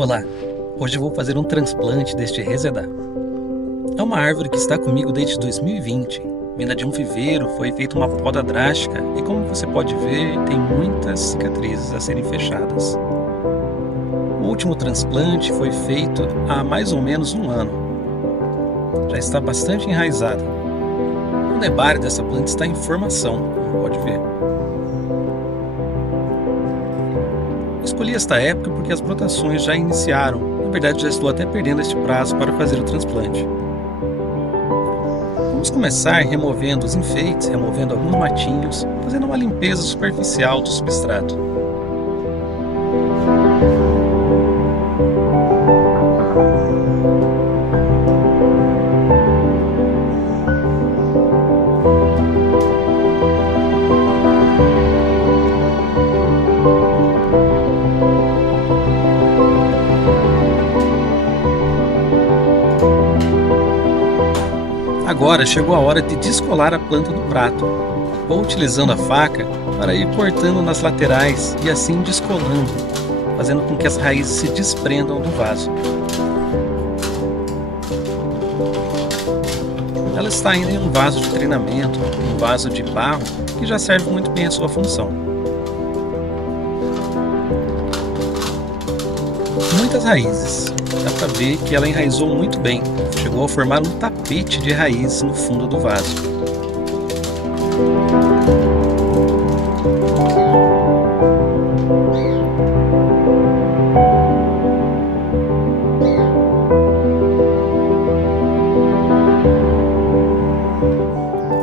Olá, hoje eu vou fazer um transplante deste Reseda. É uma árvore que está comigo desde 2020. Vinda de um viveiro, foi feita uma poda drástica e, como você pode ver, tem muitas cicatrizes a serem fechadas. O último transplante foi feito há mais ou menos um ano. Já está bastante enraizada. O nebário dessa planta está em formação, como pode ver. Escolhi esta época porque as brotações já iniciaram. Na verdade, já estou até perdendo este prazo para fazer o transplante. Vamos começar removendo os enfeites, removendo alguns matinhos, fazendo uma limpeza superficial do substrato. Agora chegou a hora de descolar a planta do prato. Vou utilizando a faca para ir cortando nas laterais e assim descolando, fazendo com que as raízes se desprendam do vaso. Ela está ainda em um vaso de treinamento, um vaso de barro que já serve muito bem a sua função. Muitas raízes. Dá para ver que ela enraizou muito bem, chegou a formar um tapete de raízes no fundo do vaso.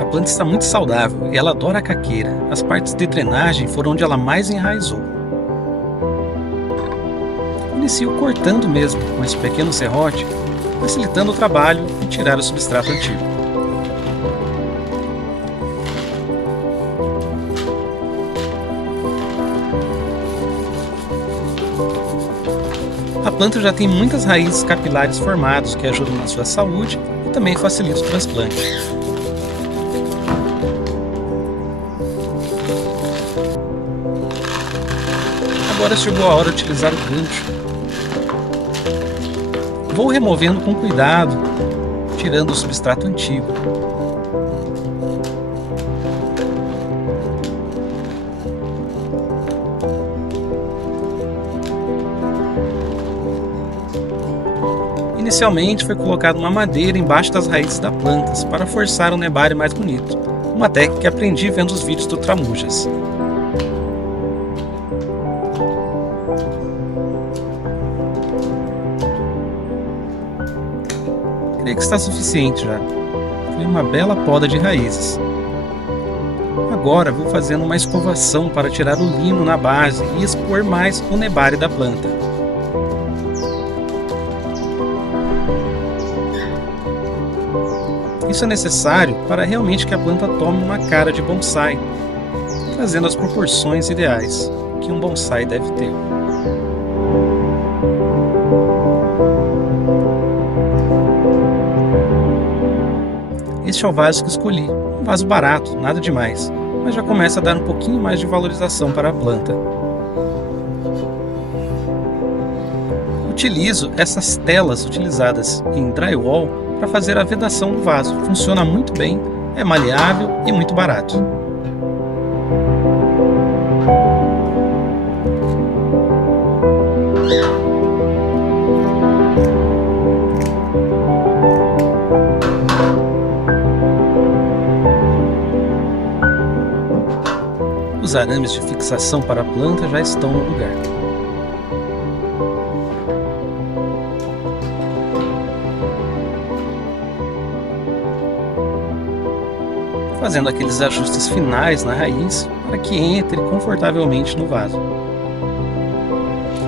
A planta está muito saudável e ela adora a caqueira. As partes de drenagem foram onde ela mais enraizou. Inicio cortando mesmo com esse pequeno serrote, facilitando o trabalho e tirar o substrato antigo. A planta já tem muitas raízes capilares formadas que ajudam na sua saúde e também facilita o transplante. Agora chegou a hora de utilizar o gancho. Vou removendo com cuidado, tirando o substrato antigo. Inicialmente foi colocada uma madeira embaixo das raízes das plantas para forçar o nebário mais bonito, uma técnica que aprendi vendo os vídeos do Tramujas. Creio que está suficiente já. Foi uma bela poda de raízes. Agora vou fazendo uma escovação para tirar o limo na base e expor mais o nebário da planta. Isso é necessário para realmente que a planta tome uma cara de bonsai, trazendo as proporções ideais que um bonsai deve ter. Este é o vaso que escolhi, um vaso barato, nada demais, mas já começa a dar um pouquinho mais de valorização para a planta. Utilizo essas telas utilizadas em drywall para fazer a vedação do vaso. Funciona muito bem, é maleável e muito barato. Os arames de fixação para a planta já estão no lugar. Fazendo aqueles ajustes finais na raiz para que entre confortavelmente no vaso.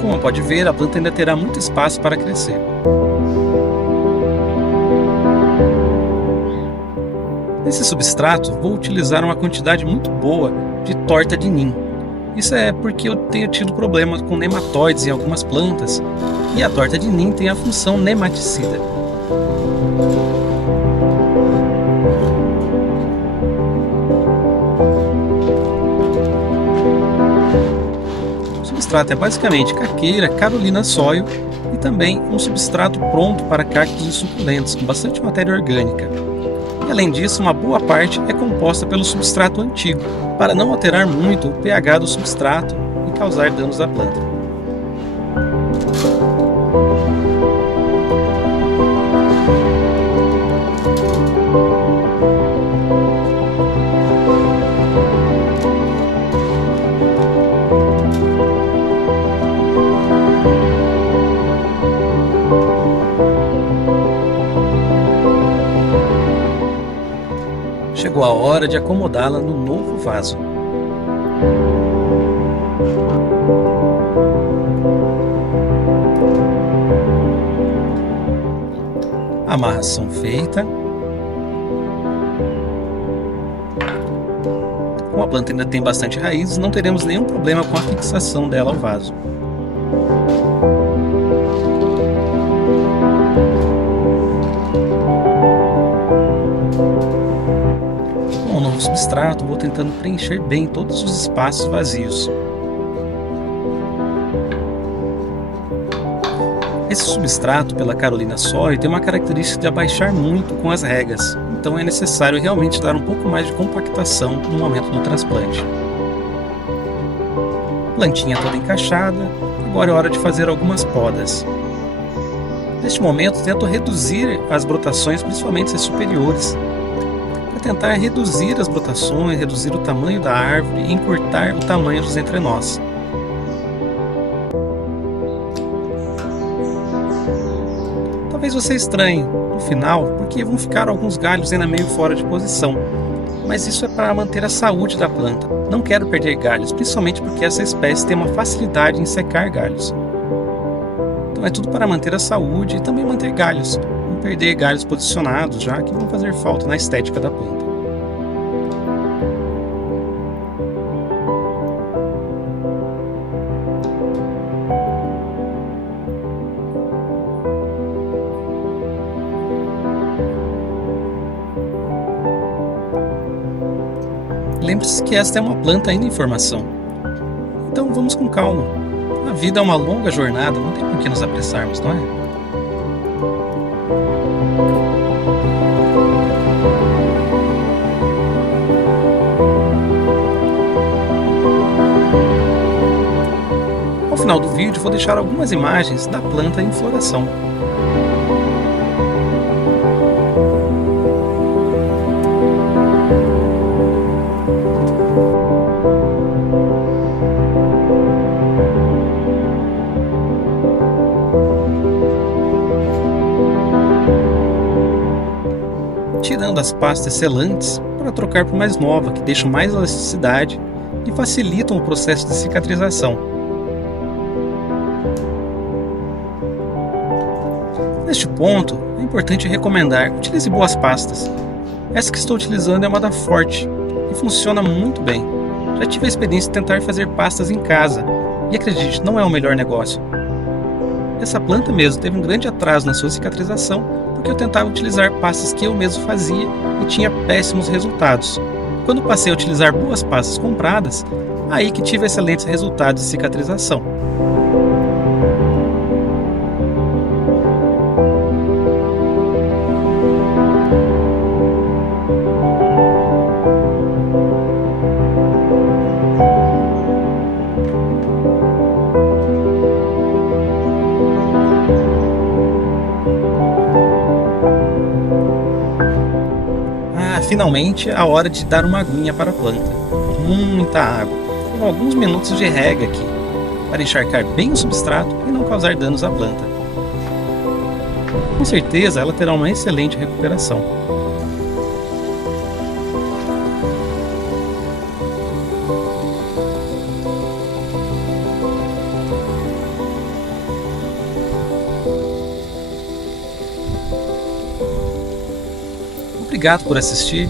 Como pode ver, a planta ainda terá muito espaço para crescer. Nesse substrato, vou utilizar uma quantidade muito boa de torta de Neem. Isso é porque eu tenho tido problema com nematóides em algumas plantas e a torta de Neem tem a função nematicida. substrato é basicamente caqueira, Carolina Soil também um substrato pronto para cactos e suculentos, com bastante matéria orgânica. E, além disso, uma boa parte é composta pelo substrato antigo, para não alterar muito o pH do substrato e causar danos à planta. Chegou a hora de acomodá-la no novo vaso. Amarração feita. Como a planta ainda tem bastante raízes, não teremos nenhum problema com a fixação dela ao vaso. Com o novo substrato, vou tentando preencher bem todos os espaços vazios. Esse substrato pela Carolina Soy tem uma característica de abaixar muito com as regas, então é necessário realmente dar um pouco mais de compactação no momento do transplante. Plantinha toda encaixada, agora é hora de fazer algumas podas. Neste momento tento reduzir as brotações, principalmente as superiores, para tentar reduzir as brotações, reduzir o tamanho da árvore e encurtar o tamanho dos entrenós. Talvez você estranhe no final, porque vão ficar alguns galhos ainda meio fora de posição, mas isso é para manter a saúde da planta. Não quero perder galhos, principalmente porque essa espécie tem uma facilidade em secar galhos. Então é tudo para manter a saúde e também manter galhos, não perder galhos posicionados, já que vão fazer falta na estética da planta. Lembre-se que esta é uma planta ainda em formação. Então vamos com calma. A vida é uma longa jornada, não tem por que nos apressarmos, não é? Ao final do vídeo vou deixar algumas imagens da planta em floração. Tirando as pastas selantes para trocar por mais nova, que deixam mais elasticidade e facilitam o processo de cicatrização. Neste ponto, é importante recomendar: utilize boas pastas. Essa que estou utilizando é uma da Forte e funciona muito bem. Já tive a experiência de tentar fazer pastas em casa e, acredite, não é o melhor negócio. Essa planta mesmo teve um grande atraso na sua cicatrização porque eu tentava utilizar pastas que eu mesmo fazia e tinha péssimos resultados. Quando passei a utilizar boas pastas compradas, aí que tive excelentes resultados de cicatrização. Finalmente, a hora de dar uma aguinha para a planta. Muita água, com alguns minutos de rega aqui, para encharcar bem o substrato e não causar danos à planta. Com certeza ela terá uma excelente recuperação. Obrigado por assistir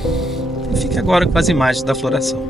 e fique agora com as imagens da floração.